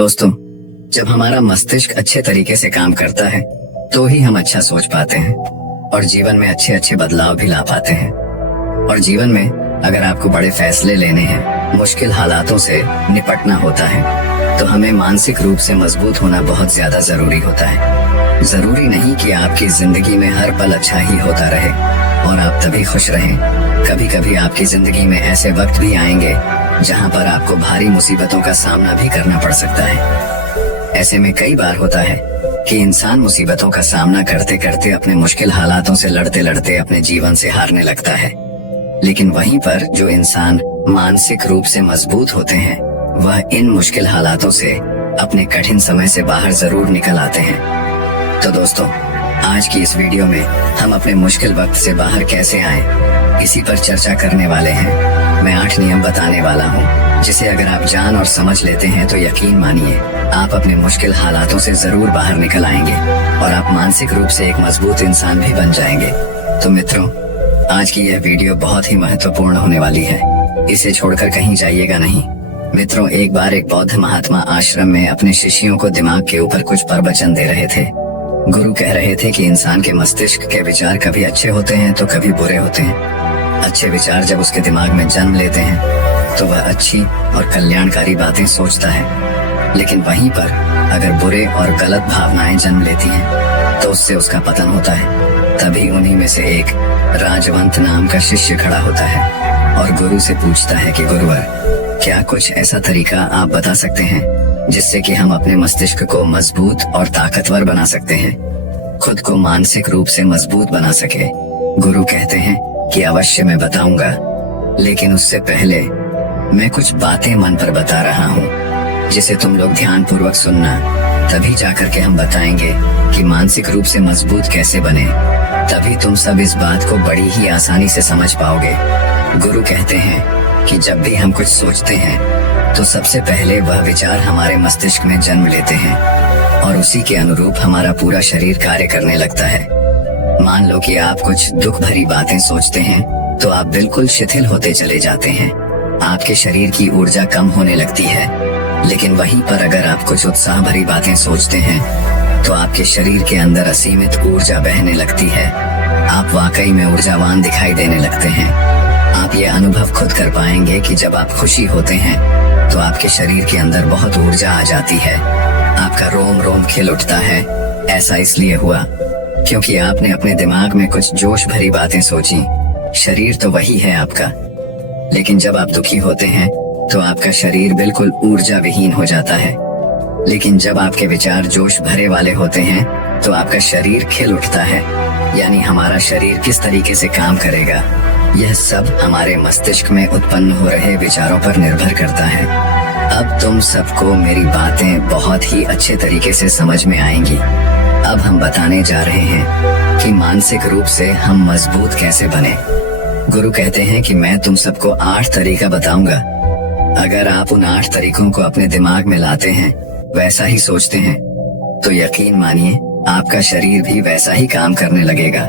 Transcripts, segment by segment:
दोस्तों, जब हमारा मस्तिष्क अच्छे तरीके से काम करता है तो ही हम अच्छा सोच पाते हैं और जीवन में अच्छे अच्छे बदलाव भी ला पाते हैं। और जीवन में अगर आपको बड़े फैसले लेने हैं, मुश्किल हालातों से निपटना होता है, तो हमें मानसिक रूप से मजबूत होना बहुत ज्यादा जरूरी होता है। जरूरी नहीं कि आपकी जिंदगी में हर पल अच्छा ही होता रहे और आप तभी खुश रहें। कभी कभी आपकी जिंदगी में ऐसे वक्त भी आएंगे जहां पर आपको भारी मुसीबतों का सामना भी करना पड़ सकता है। ऐसे में कई बार होता है कि इंसान मुसीबतों का सामना करते करते अपने मुश्किल हालातों से लड़ते लड़ते अपने जीवन से हारने लगता है। लेकिन वहीं पर जो इंसान मानसिक रूप से मजबूत होते हैं, वह इन मुश्किल हालातों से अपने कठिन समय से बाहर जरूर निकल आते हैं। तो दोस्तों, आज की इस वीडियो में हम अपने मुश्किल वक्त से बाहर कैसे आएं, इसी पर चर्चा करने वाले हैं। मैं 8 नियम बताने वाला हूं, जिसे अगर आप जान और समझ लेते हैं तो यकीन मानिए आप अपने मुश्किल हालातों से जरूर बाहर निकल आएंगे और आप मानसिक रूप से एक मजबूत इंसान भी बन जाएंगे। तो मित्रों, आज की यह वीडियो बहुत ही महत्वपूर्ण होने वाली है, इसे छोड़कर कहीं जाइएगा नहीं। मित्रों, एक बार एक बौद्ध महात्मा आश्रम में अपने शिष्यों को दिमाग के ऊपर कुछ प्रवचन दे रहे थे। गुरु कह रहे थे कि इंसान के मस्तिष्क के विचार कभी अच्छे होते हैं तो कभी बुरे होते हैं। अच्छे विचार जब उसके दिमाग में जन्म लेते हैं तो वह अच्छी और कल्याणकारी बातें सोचता है, लेकिन वहीं पर अगर बुरे और गलत भावनाएं जन्म लेती हैं तो उससे उसका पतन होता है। तभी उन्हीं में से एक राजवंत नाम का शिष्य खड़ा होता है और गुरु से पूछता है कि गुरुवर, क्या कुछ ऐसा तरीका आप बता सकते हैं जिससे कि हम अपने मस्तिष्क को मजबूत और ताकतवर बना सकते हैं, खुद को मानसिक रूप से मजबूत बना सके। गुरु कहते हैं कि अवश्य मैं बताऊंगा, लेकिन उससे पहले मैं कुछ बातें मन पर बता रहा हूँ जिसे तुम लोग ध्यान पूर्वक सुनना। तभी जाकर के हम बताएंगे कि मानसिक रूप से मजबूत कैसे बने। तभी तुम सब इस बात को बड़ी ही आसानी से समझ पाओगे। गुरु कहते हैं कि जब भी हम कुछ सोचते हैं तो सबसे पहले वह विचार हमारे मस्तिष्क में जन्म लेते हैं और उसी के अनुरूप हमारा पूरा शरीर कार्य करने लगता है। मान लो कि आप कुछ दुख भरी बातें सोचते हैं तो आप बिल्कुल शिथिल होते चले जाते हैं, आपके शरीर की ऊर्जा कम होने लगती है। लेकिन वहीं पर अगर आप कुछ उत्साह भरी बातें सोचते हैं तो आपके शरीर के अंदर असीमित ऊर्जा बहने लगती है। आप वाकई में ऊर्जावान दिखाई देने लगते हैं। आप ये अनुभव खुद कर पाएंगे कि जब आप खुशी होते हैं तो आपके शरीर के अंदर बहुत ऊर्जा आ जाती है, आपका रोम रोम खिल उठता है। ऐसा इसलिए हुआ क्योंकि आपने अपने दिमाग में कुछ जोश भरी बातें सोची। शरीर तो वही है आपका, लेकिन जब आप दुखी होते हैं तो आपका शरीर बिल्कुल ऊर्जा विहीन हो जाता है। लेकिन जब आपके विचार जोश भरे वाले होते हैं तो आपका शरीर खिल उठता है। यानी हमारा शरीर किस तरीके से काम करेगा, यह सब हमारे मस्तिष्क में उत्पन्न हो रहे विचारों पर निर्भर करता है। अब तुम सबको मेरी बातें बहुत ही अच्छे तरीके से समझ में आएंगी। अब हम बताने जा रहे हैं कि मानसिक रूप से हम मजबूत कैसे बने। गुरु कहते हैं कि मैं तुम सबको 8 तरीका बताऊंगा। अगर आप उन 8 तरीकों को अपने दिमाग में लाते हैं, वैसा ही सोचते हैं, तो यकीन मानिए आपका शरीर भी वैसा ही काम करने लगेगा।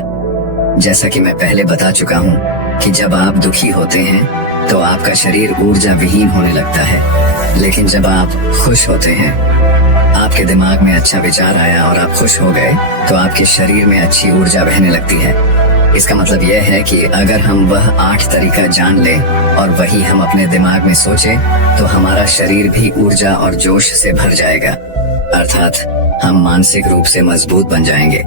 जैसा कि मैं पहले बता चुका हूँ कि जब आप दुखी होते हैं तो आपका शरीर ऊर्जा विहीन होने लगता है, लेकिन जब आप खुश होते हैं, आपके दिमाग में अच्छा विचार आया और आप खुश हो गए, तो आपके शरीर में अच्छी ऊर्जा बहने लगती है। इसका मतलब यह है कि अगर हम वह 8 तरीका जान लें और वही हम अपने दिमाग में सोचें, तो हमारा शरीर भी ऊर्जा और जोश से भर जाएगा, अर्थात हम मानसिक रूप से मजबूत बन जाएंगे।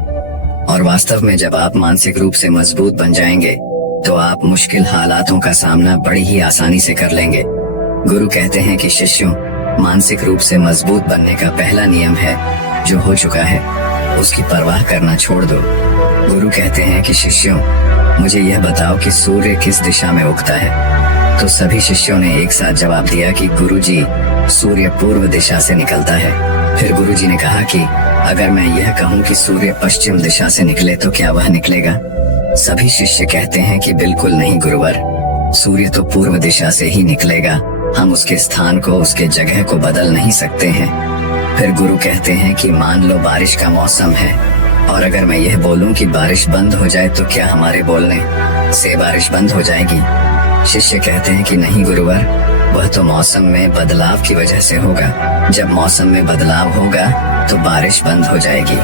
और वास्तव में जब आप मानसिक रूप से मजबूत बन जाएंगे तो आप मुश्किल हालातों का सामना बड़ी ही आसानी से कर लेंगे। गुरु कहते हैं कि शिष्यों, मानसिक रूप से मजबूत बनने का पहला नियम है, जो हो चुका है उसकी परवाह करना छोड़ दो। गुरु कहते हैं कि शिष्यों, मुझे यह बताओ कि सूर्य किस दिशा में उगता है। तो सभी शिष्यों ने एक साथ जवाब दिया कि गुरुजी, सूर्य पूर्व दिशा से निकलता है। फिर गुरुजी ने कहा कि अगर मैं यह कहूँ कि सूर्य पश्चिम दिशा से निकले तो क्या वह निकलेगा? सभी शिष्य कहते हैं कि बिल्कुल नहीं गुरुवर, सूर्य तो पूर्व दिशा से ही निकलेगा, हम उसके स्थान को, उसके जगह को बदल नहीं सकते हैं। फिर गुरु कहते हैं कि मान लो बारिश का मौसम है और अगर मैं यह बोलूं कि बारिश बंद हो जाए तो क्या हमारे बोलने से बारिश बंद हो जाएगी? शिष्य कहते हैं कि नहीं गुरुवर, वह तो मौसम में बदलाव की वजह से होगा। जब मौसम में बदलाव होगा तो बारिश बंद हो जाएगी।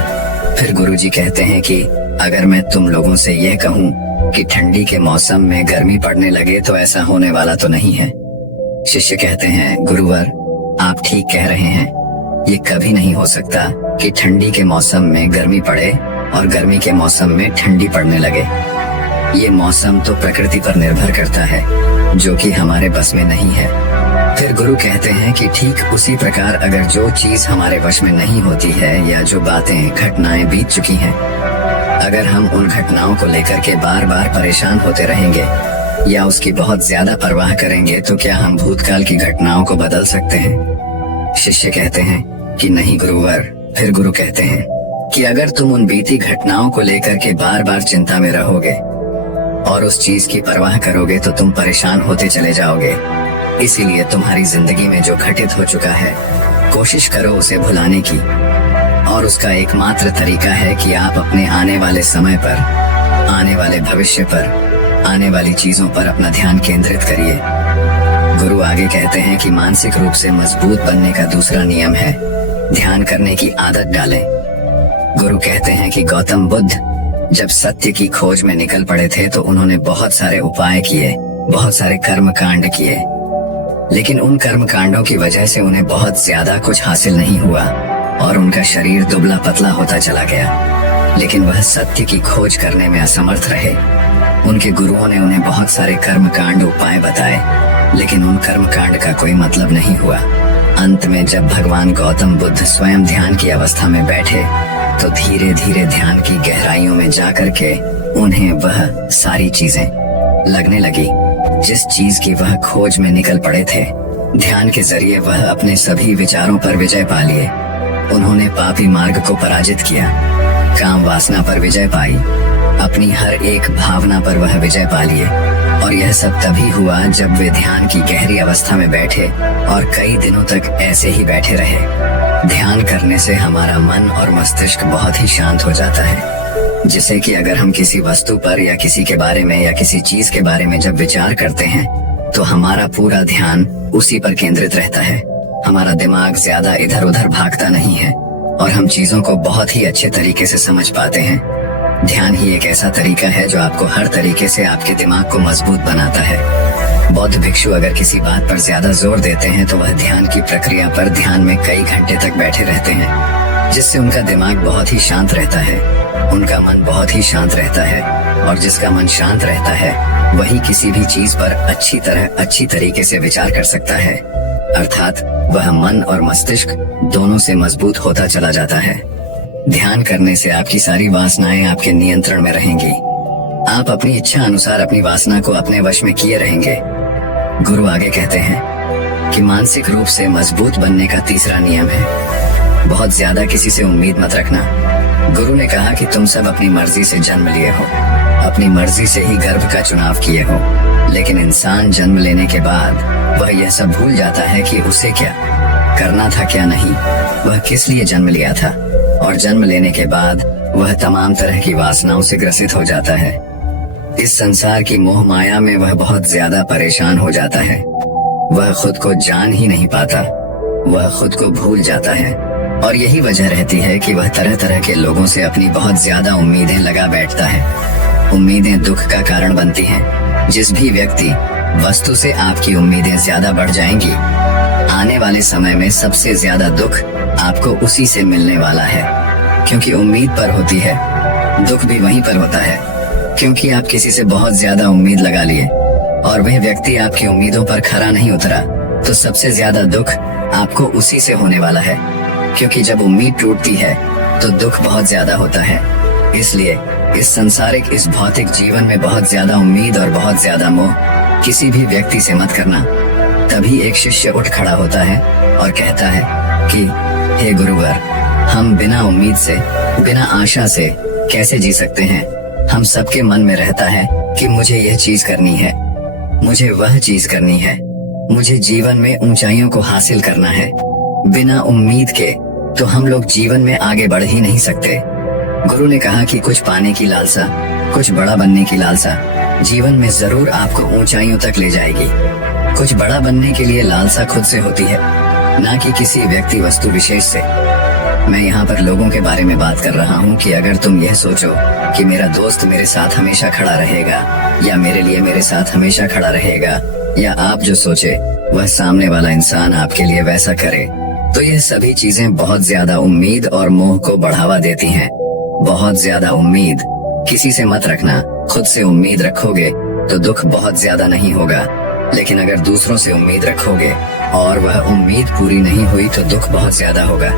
फिर गुरुजी कहते हैं कि अगर मैं तुम लोगों से यह कहूँ कि ठंडी के मौसम में गर्मी पड़ने लगे तो ऐसा होने वाला तो नहीं है। शिष्य कहते हैं, गुरुवर आप ठीक कह रहे हैं, ये कभी नहीं हो सकता कि ठंडी के मौसम में गर्मी पड़े और गर्मी के मौसम में ठंडी पड़ने लगे। ये मौसम तो प्रकृति पर निर्भर करता है, जो कि हमारे बस में नहीं है। फिर गुरु कहते हैं कि ठीक उसी प्रकार अगर जो चीज हमारे वश में नहीं होती है या जो बातें घटनाएं बीत चुकी हैं, अगर हम उन घटनाओं को लेकर के बार बार परेशान होते रहेंगे या उसकी बहुत ज्यादा परवाह करेंगे तो क्या हम भूतकाल की घटनाओं को बदल सकते हैं? शिष्य कहते हैं कि नहीं गुरुवर। फिर गुरु कहते हैं कि अगर तुम उन बीती घटनाओं को लेकर के बार बार चिंता में रहोगे और उस चीज की परवाह करोगे तो तुम परेशान होते चले जाओगे। इसीलिए तुम्हारी जिंदगी में जो घटित हो चुका है, कोशिश करो उसे भुलाने की, और उसका एकमात्र तरीका है कि आप अपने आने वाले समय पर, आने वाले भविष्य पर, आने वाली चीजों पर अपना ध्यान केंद्रित करिए। गुरु आगे कहते हैं कि मानसिक रूप से मजबूत बनने का दूसरा नियम है ध्यान करने की आदत डालें। गुरु कहते हैं कि गौतम बुद्ध जब सत्य की खोज में निकल पड़े थे तो उन्होंने बहुत सारे उपाय किए, बहुत सारे कर्म कांड किए, लेकिन उन कर्म कांडों की वजह से उन्हें बहुत ज्यादा कुछ हासिल नहीं हुआ और उनका शरीर दुबला पतला होता चला गया। लेकिन वह सत्य की खोज करने में असमर्थ रहे। उनके गुरुओं ने उन्हें बहुत सारे कर्म कांड उपाय बताए, लेकिन उन कर्म कांड का कोई मतलब नहीं हुआ। अंत में जब भगवान गौतम बुद्ध स्वयं ध्यान की अवस्था में बैठे तो धीरे धीरे ध्यान की गहराइयों में जाकर के उन्हें वह सारी चीजें लगने लगी जिस चीज की वह खोज में निकल पड़े थे। ध्यान के जरिए वह अपने सभी विचारों पर विजय पा लिए। उन्होंने पापी मार्ग को पराजित किया, काम वासना पर विजय पाई, अपनी हर एक भावना पर वह विजय पा लिए। और यह सब तभी हुआ जब वे ध्यान की गहरी अवस्था में बैठे और कई दिनों तक ऐसे ही बैठे रहे। ध्यान करने से हमारा मन और मस्तिष्क बहुत ही शांत हो जाता है, जिससे कि अगर हम किसी वस्तु पर या किसी के बारे में या किसी चीज के बारे में जब विचार करते हैं तो हमारा पूरा ध्यान उसी पर केंद्रित रहता है। हमारा दिमाग ज्यादा इधर उधर भागता नहीं है और हम चीजों को बहुत ही अच्छे तरीके से समझ पाते हैं। ध्यान ही एक ऐसा तरीका है जो आपको हर तरीके से आपके दिमाग को मजबूत बनाता है। बौद्ध भिक्षु अगर किसी बात पर ज्यादा जोर देते हैं तो वह ध्यान की प्रक्रिया पर ध्यान में कई घंटे तक बैठे रहते हैं, जिससे उनका दिमाग बहुत ही शांत रहता है, उनका मन बहुत ही शांत रहता है, और जिसका मन शांत रहता है वही किसी भी चीज पर अच्छी तरीके से विचार कर सकता है। अर्थात वह मन और मस्तिष्क दोनों से मजबूत होता चला जाता है। ध्यान करने से आपकी सारी वासनाएं आपके नियंत्रण में रहेंगी। आप अपनी इच्छा अनुसार अपनी वासना को अपने वश में किए रहेंगे। गुरु आगे कहते हैं कि मानसिक रूप से मजबूत बनने का तीसरा नियम है बहुत ज्यादा किसी से उम्मीद मत रखना। गुरु ने कहा कि तुम सब अपनी मर्जी से जन्म लिए हो, अपनी मर्जी से ही गर्भ का चुनाव किए हो, लेकिन इंसान जन्म लेने के बाद वह यह सब भूल जाता है कि उसे क्या करना था क्या नहीं, वह किस लिए जन्म लिया था, और जन्म लेने के बाद वह तमाम तरह की वासनाओं से ग्रसित हो जाता है। इस संसार की मोह माया में वह बहुत ज्यादा परेशान हो जाता है। वह खुद को जान ही नहीं पाता, वह खुद को भूल जाता है, और यही वजह रहती है कि वह तरह तरह के लोगों से अपनी बहुत ज्यादा उम्मीदें लगा बैठता है। उम्मीदें दुख का कारण बनती हैं। जिस भी व्यक्ति वस्तु से आपकी उम्मीदें ज्यादा बढ़ जाएंगी, आने वाले समय में सबसे ज्यादा दुख आपको उसी से मिलने वाला है, क्योंकि उम्मीद पर होती है। दुख भी वहीं पर होता है, क्योंकि आप किसी से बहुत ज्यादा उम्मीद लगा लिए और वह व्यक्ति आपकी उम्मीदों पर खरा नहीं उतरा, तो सबसे ज्यादा दुख आपको उसी से होने वाला है, क्योंकि जब उम्मीद टूटती है तो दुख बहुत ज्यादा होता है। इसलिए इस संसारिक, इस भौतिक जीवन में बहुत ज्यादा उम्मीद और बहुत ज्यादा मोह किसी भी व्यक्ति से मत करना। तभी एक शिष्य उठ खड़ा होता है और कहता है कि हे गुरुवर, हम बिना उम्मीद से, बिना आशा से कैसे जी सकते हैं? हम सबके मन में रहता है कि मुझे यह चीज करनी है, मुझे वह चीज करनी है, मुझे जीवन में ऊंचाइयों को हासिल करना है। बिना उम्मीद के तो हम लोग जीवन में आगे बढ़ ही नहीं सकते। गुरु ने कहा कि कुछ पाने की लालसा, कुछ बड़ा बनने की लालसा जीवन में जरूर आपको ऊंचाइयों तक ले जाएगी, कुछ बड़ा बनने के लिए लालसा खुद से होती है, ना कि किसी व्यक्ति वस्तु विशेष से। मैं यहाँ पर लोगों के बारे में बात कर रहा हूँ कि अगर तुम यह सोचो कि मेरा दोस्त मेरे साथ हमेशा खड़ा रहेगा, या मेरे लिए मेरे साथ हमेशा खड़ा रहेगा, या आप जो सोचे वह सामने वाला इंसान आपके लिए वैसा करे, तो यह सभी चीजें बहुत ज्यादा उम्मीद और मोह को बढ़ावा देती हैं। बहुत ज्यादा उम्मीद किसी से मत रखना। खुद से उम्मीद रखोगे तो दुख बहुत ज्यादा नहीं होगा, लेकिन अगर दूसरों से उम्मीद रखोगे और वह उम्मीद पूरी नहीं हुई तो दुख बहुत ज्यादा होगा।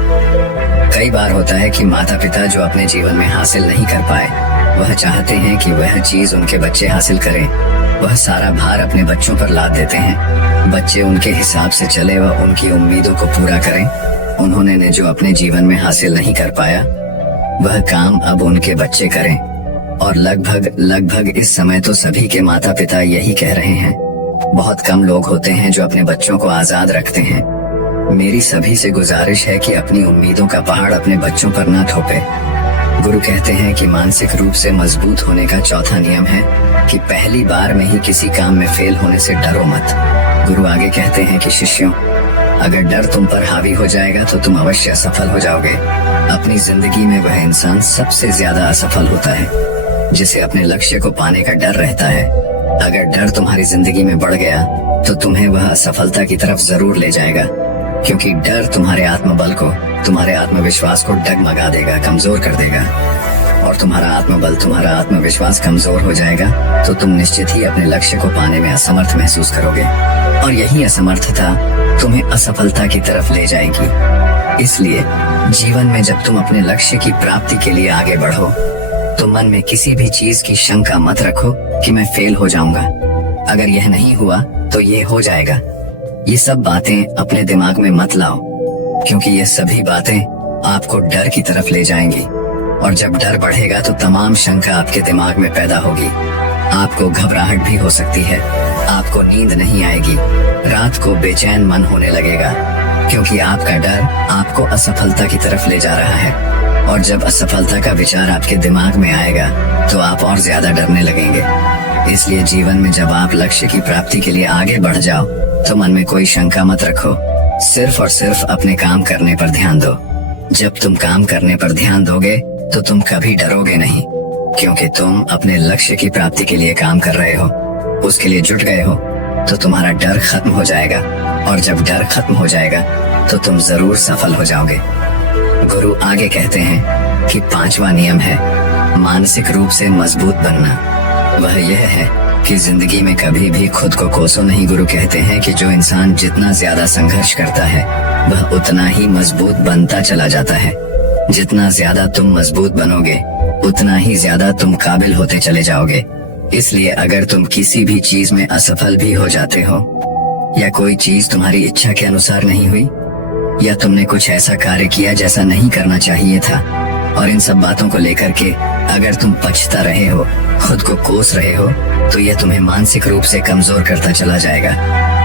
कई बार होता है कि माता पिता जो अपने जीवन में हासिल नहीं कर पाए, वह चाहते हैं कि वह चीज उनके बच्चे हासिल करें। वह सारा भार अपने बच्चों पर लाद देते हैं। बच्चे उनके हिसाब से चले व उनकी उम्मीदों को पूरा करें। उन्होंने ने जो अपने जीवन में हासिल नहीं कर पाया, वह काम अब उनके बच्चे करें। और लगभग इस समय तो सभी के माता पिता यही कह रहे हैं। बहुत कम लोग होते हैं जो अपने बच्चों को आजाद रखते हैं। मेरी सभी से गुजारिश है कि अपनी उम्मीदों का पहाड़ अपने बच्चों पर ना थोपे। गुरु कहते हैं कि मानसिक रूप से मजबूत होने का चौथा नियम है कि पहली बार में ही किसी काम में फेल होने से डरो मत। गुरु आगे कहते हैं कि शिष्यों, अगर डर तुम पर हावी हो जाएगा तो तुम अवश्य असफल हो जाओगे। अपनी जिंदगी में वह इंसान सबसे ज्यादा असफल होता है जिसे अपने लक्ष्य को पाने का डर रहता है। अगर डर तुम्हारी जिंदगी में बढ़ गया तो तुम्हें वह असफलता की तरफ जरूर ले जाएगा, क्योंकि डर तुम्हारे आत्मबल को, तुम्हारे आत्मविश्वास को डगमगा देगा, कमजोर कर देगा। और तुम्हारा आत्मबल, तुम्हारा आत्मविश्वास कमजोर हो जाएगा तो तुम निश्चित ही अपने लक्ष्य को पाने में असमर्थ महसूस करोगे, और यही असमर्थता तुम्हें असफलता की तरफ ले जाएगी। इसलिए जीवन में जब तुम अपने लक्ष्य की प्राप्ति के लिए आगे बढ़ो तो मन में किसी भी चीज की शंका मत रखो कि मैं फेल हो जाऊंगा। अगर यह नहीं हुआ तो ये हो जाएगा। ये सब बातें अपने दिमाग में मत लाओ, क्योंकि ये सभी बातें आपको डर की तरफ ले जाएंगी। और जब डर बढ़ेगा तो तमाम शंका आपके दिमाग में पैदा होगी। आपको घबराहट भी हो सकती है, आपको नींद नहीं आएगी, रात को बेचैन मन होने लगेगा, क्योंकि आपका डर आपको असफलता की तरफ ले जा रहा है। और जब असफलता का विचार आपके दिमाग में आएगा तो आप और ज्यादा डरने लगेंगे। इसलिए जीवन में जब आप लक्ष्य की प्राप्ति के लिए आगे बढ़ जाओ तो मन में कोई शंका मत रखो, सिर्फ और सिर्फ अपने काम करने पर ध्यान दो। जब तुम काम करने पर ध्यान दोगे तो तुम कभी डरोगे नहीं, क्योंकि तुम अपने लक्ष्य की प्राप्ति के लिए काम कर रहे हो, उसके लिए जुट गए हो, तो तुम्हारा डर खत्म हो जाएगा। और जब डर खत्म हो जाएगा तो तुम जरूर सफल हो जाओगे। गुरु आगे कहते हैं कि पांचवा नियम है मानसिक रूप से मजबूत बनना। वह यह है कि जिंदगी में कभी भी खुद को कोसो नहीं। गुरु कहते हैं कि जो इंसान जितना ज्यादा संघर्ष करता है वह उतना ही मजबूत बनता चला जाता है। जितना ज्यादा तुम मजबूत बनोगे उतना ही ज्यादा तुम काबिल होते चले जाओगे। इसलिए अगर तुम किसी भी चीज में असफल भी हो जाते हो, या कोई चीज तुम्हारी इच्छा के अनुसार नहीं हुई, या तुमने कुछ ऐसा कार्य किया जैसा नहीं करना चाहिए था, और इन सब बातों को लेकर के अगर तुम पछता रहे हो, खुद को कोस रहे हो, तो यह तुम्हें मानसिक रूप से कमजोर करता चला जाएगा,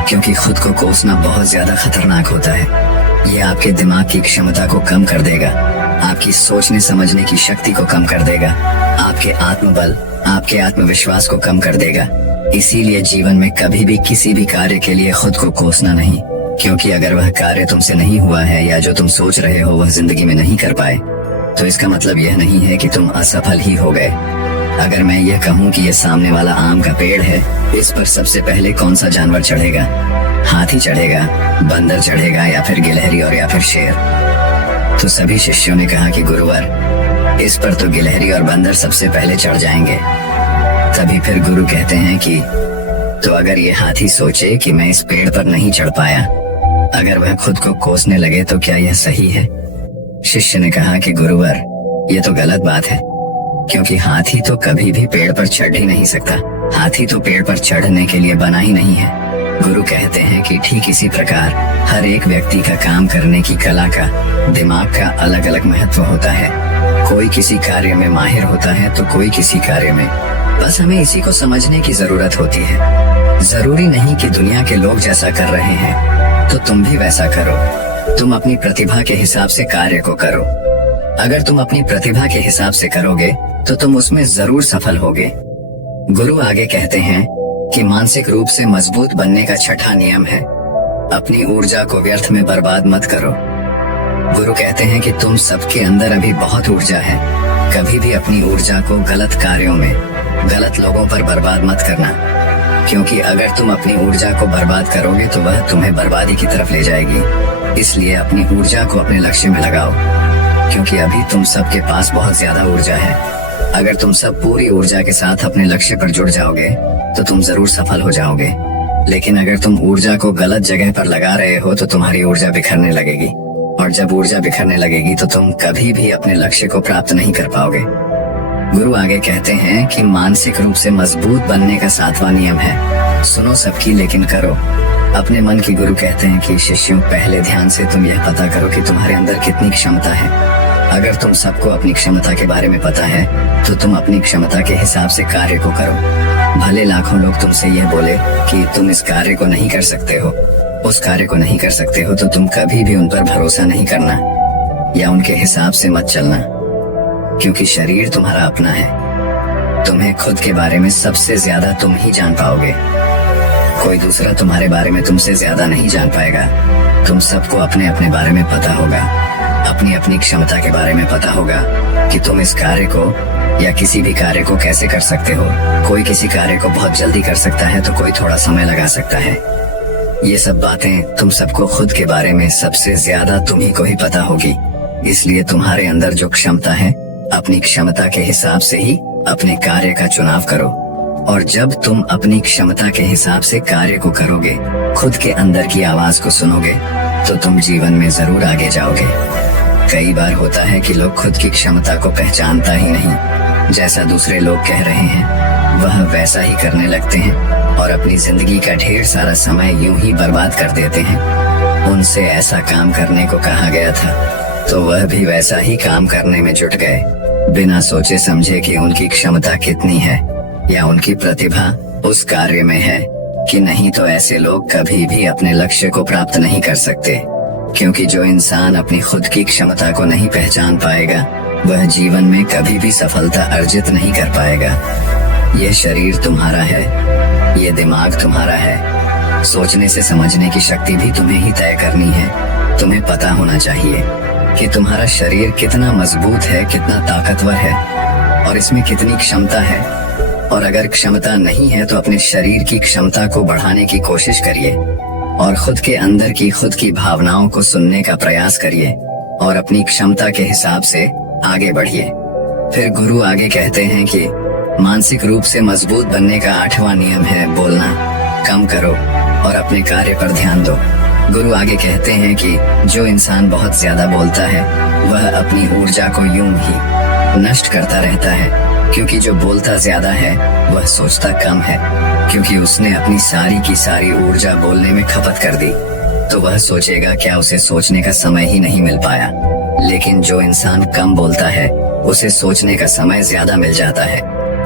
क्योंकि खुद को कोसना बहुत ज्यादा खतरनाक होता है। यह आपके दिमाग की क्षमता को कम कर देगा, आपकी सोचने समझने की शक्ति को कम कर देगा, आपके आत्मबल, आपके आत्मविश्वास को कम कर देगा। इसीलिए जीवन में कभी भी किसी भी कार्य के लिए खुद को कोसना नहीं, क्योंकि अगर वह कार्य तुमसे नहीं हुआ है या जो तुम सोच रहे हो वह जिंदगी में नहीं कर पाए, तो इसका मतलब यह नहीं है कि तुम असफल ही हो गए। अगर मैं यह कहूँ कि यह सामने वाला आम का पेड़ है, इस पर सबसे पहले कौन सा जानवर चढ़ेगा? हाथी चढ़ेगा, बंदर चढ़ेगा, या फिर गिलहरी और या फिर शेर? तो सभी शिष्यों ने कहा कि गुरुवर, इस पर तो गिलहरी और बंदर सबसे पहले चढ़ जाएंगे। तभी फिर गुरु कहते हैं कि तो अगर ये हाथी सोचे कि मैं इस पेड़ पर नहीं चढ़ पाया, अगर वह खुद को कोसने लगे तो क्या यह सही है? शिष्य ने कहा कि गुरुवर, ये तो गलत बात है, क्योंकि हाथी तो कभी भी पेड़ पर चढ़ ही नहीं सकता। हाथी तो पेड़ पर चढ़ने के लिए बना ही नहीं है। गुरु कहते हैं कि ठीक इसी प्रकार हर एक व्यक्ति का काम करने की कला का, दिमाग का अलग अलग महत्व होता है। कोई किसी कार्य में माहिर होता है तो कोई किसी कार्य में। बस हमें इसी को समझने की जरूरत होती है। जरूरी नहीं कि दुनिया के लोग जैसा कर रहे हैं तो तुम भी वैसा करो। तुम अपनी प्रतिभा के हिसाब से कार्य को करो। अगर तुम अपनी प्रतिभा के हिसाब से करोगे तो तुम उसमें जरूर सफल होगे। गुरु आगे कहते हैं कि मानसिक रूप से मजबूत बनने का छठा नियम है, अपनी ऊर्जा को व्यर्थ में बर्बाद मत करो। गुरु कहते हैं कि तुम सबके अंदर अभी बहुत ऊर्जा है, कभी भी अपनी ऊर्जा को गलत कार्यों में, गलत लोगों पर बर्बाद मत करना, क्योंकि अगर तुम अपनी ऊर्जा को बर्बाद करोगे तो वह तुम्हें बर्बादी की तरफ ले जाएगी। इसलिए अपनी ऊर्जा को अपने लक्ष्य में लगाओ, क्योंकि अभी तुम सबके पास बहुत ज्यादा ऊर्जा है। अगर तुम सब पूरी ऊर्जा के साथ अपने लक्ष्य पर जुड़ जाओगे तो तुम जरूर सफल हो जाओगे। लेकिन अगर तुम ऊर्जा को गलत जगह पर लगा रहे हो तो तुम्हारी ऊर्जा बिखरने लगेगी, और जब ऊर्जा बिखरने लगेगी तो तुम कभी भी अपने लक्ष्य को प्राप्त नहीं कर पाओगे। गुरु आगे कहते हैं कि मानसिक रूप से मजबूत बनने का सातवां नियम है, सुनो सबकी लेकिन करो अपने मन की। गुरु कहते हैं कि शिष्यों, पहले ध्यान से तुम यह पता करो कि तुम्हारे अंदर कितनी क्षमता है। अगर तुम सबको अपनी क्षमता के बारे में पता है तो तुम अपनी क्षमता के हिसाब से कार्य को करो। भले लाखों लोग तुमसे यह बोले कि तुम इस कार्य को नहीं कर सकते हो, उस कार्य को नहीं कर सकते हो, तो तुम कभी भी उन पर भरोसा नहीं करना या उनके हिसाब से मत चलना, क्योंकि शरीर तुम्हारा अपना है। तुम्हें खुद के बारे में सबसे ज्यादा तुम ही जान पाओगे, कोई दूसरा तुम्हारे बारे में तुमसे ज्यादा नहीं जान पाएगा। तुम सबको अपने अपने बारे में पता होगा, अपनी अपनी क्षमता के बारे में पता होगा कि तुम इस कार्य को या किसी भी कार्य को कैसे कर सकते हो। कोई किसी कार्य को बहुत जल्दी कर सकता है तो कोई थोड़ा समय लगा सकता है। ये सब बातें तुम सबको खुद के बारे में सबसे ज्यादा तुम्ही को ही पता होगी। इसलिए तुम्हारे अंदर जो क्षमता है, अपनी क्षमता के हिसाब से ही अपने कार्य का चुनाव करो। और जब तुम अपनी क्षमता के हिसाब से कार्य को करोगे, खुद के अंदर की आवाज को सुनोगे, तो तुम जीवन में जरूर आगे जाओगे। कई बार होता है कि लोग खुद की क्षमता को पहचानता ही नहीं, जैसा दूसरे लोग कह रहे हैं वह वैसा ही करने लगते हैं और अपनी जिंदगी का ढेर सारा समय यूं ही बर्बाद कर देते हैं। उनसे ऐसा काम करने को कहा गया था तो वह भी वैसा ही काम करने में जुट गए, बिना सोचे समझे कि उनकी क्षमता कितनी है या उनकी प्रतिभा उस कार्य में है कि नहीं। तो ऐसे लोग कभी भी अपने लक्ष्य को प्राप्त नहीं कर सकते, क्योंकि जो इंसान अपनी खुद की क्षमता को नहीं पहचान पाएगा वह जीवन में कभी भी सफलता अर्जित नहीं कर पाएगा। यह शरीर तुम्हारा है, ये दिमाग तुम्हारा है, सोचने से समझने की शक्ति भी तुम्हें ही तय करनी है। तुम्हें पता होना चाहिए कि तुम्हारा शरीर कितना मजबूत है, कितना ताकतवर है और इसमें कितनी क्षमता है। और अगर क्षमता नहीं है तो अपने शरीर की क्षमता को बढ़ाने की कोशिश करिए और खुद के अंदर की खुद की भावनाओं को सुनने का प्रयास करिए और अपनी क्षमता के हिसाब से आगे बढ़िए। फिर गुरु आगे कहते हैं कि मानसिक रूप से मजबूत बनने का आठवां नियम है, बोलना कम करो और अपने कार्य पर ध्यान दो। गुरु आगे कहते हैं कि जो इंसान बहुत ज्यादा बोलता है वह अपनी ऊर्जा को यूं ही नष्ट करता रहता है, क्योंकि जो बोलता ज्यादा है वह सोचता कम है, क्योंकि उसने अपनी सारी की सारी ऊर्जा बोलने में खपत कर दी तो वह सोचेगा क्या उसे सोचने का समय ही नहीं मिल पाया। लेकिन जो इंसान कम बोलता है उसे सोचने का समय ज्यादा मिल जाता है।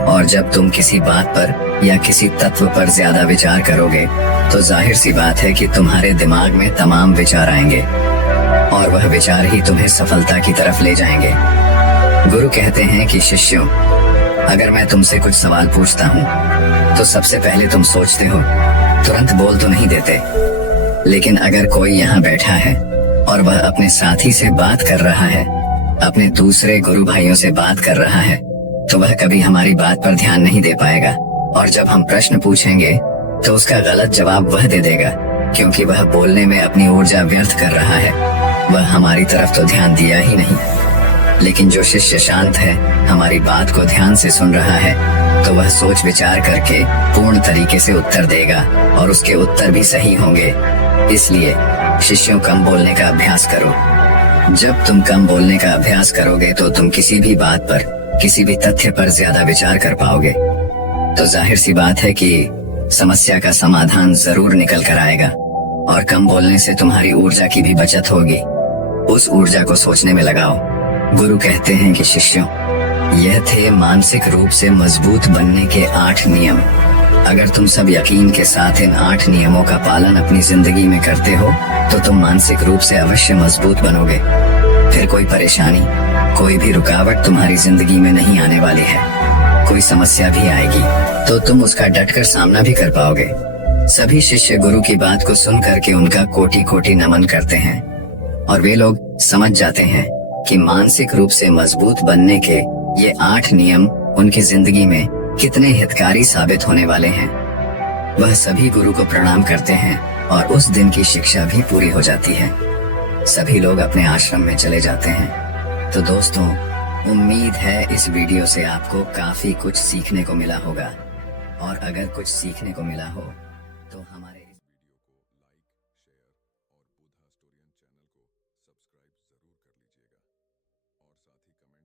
और जब तुम किसी बात पर या किसी तत्व पर ज्यादा विचार करोगे तो जाहिर सी बात है कि तुम्हारे दिमाग में तमाम विचार आएंगे और वह विचार ही तुम्हें सफलता की तरफ ले जाएंगे। गुरु कहते हैं कि शिष्यों, अगर मैं तुमसे कुछ सवाल पूछता हूँ तो सबसे पहले तुम सोचते हो, तुरंत बोल तो नहीं देते। लेकिन अगर कोई यहाँ बैठा है और वह अपने साथी से बात कर रहा है, अपने दूसरे गुरु भाइयों से बात कर रहा है, तो वह कभी हमारी बात पर ध्यान नहीं दे पाएगा। और जब हम प्रश्न पूछेंगे तो उसका गलत जवाब वह दे देगा, क्योंकि वह बोलने में अपनी ऊर्जा व्यर्थ कर रहा है, वह हमारी तरफ तो ध्यान दिया ही नहीं। लेकिन जो शिष्य शांत है, हमारी बात को ध्यान से सुन रहा है, तो वह सोच विचार करके पूर्ण तरीके से उत्तर देगा और उसके उत्तर भी सही होंगे। इसलिए शिष्यों, कम बोलने का अभ्यास करो। जब तुम कम बोलने का अभ्यास करोगे तो तुम किसी भी बात पर, किसी भी तथ्य पर ज्यादा विचार कर पाओगे। तो जाहिर सी बात है कि समस्या का समाधान जरूर निकल कर आएगा। और कम बोलने से तुम्हारी ऊर्जा की भी बचत होगी, उस ऊर्जा को सोचने में लगाओ। गुरु कहते हैं कि शिष्यों, यह थे मानसिक रूप से मजबूत बनने के 8 नियम। अगर तुम सब यकीन के साथ इन 8 नियमों का पालन अपनी जिंदगी में करते हो तो तुम मानसिक रूप से अवश्य मजबूत बनोगे। फिर कोई परेशानी, कोई भी रुकावट तुम्हारी जिंदगी में नहीं आने वाली है। कोई समस्या भी आएगी तो तुम उसका डटकर सामना भी कर पाओगे। सभी शिष्य गुरु की बात को सुन करके उनका कोटि कोटि नमन करते हैं और वे लोग समझ जाते हैं कि मानसिक रूप से मजबूत बनने के ये 8 नियम उनकी जिंदगी में कितने हितकारी साबित होने वाले हैं। वह सभी गुरु को प्रणाम करते हैं और उस दिन की शिक्षा भी पूरी हो जाती है। सभी लोग अपने आश्रम में चले जाते हैं। तो दोस्तों, उम्मीद है इस वीडियो से आपको काफी कुछ सीखने को मिला होगा, और अगर कुछ सीखने को मिला हो तो हमारे और बुधा स्टोरियन चैनल को सब्सक्राइब ज़रूर कर लीजिएगा और साथ ही कमेंट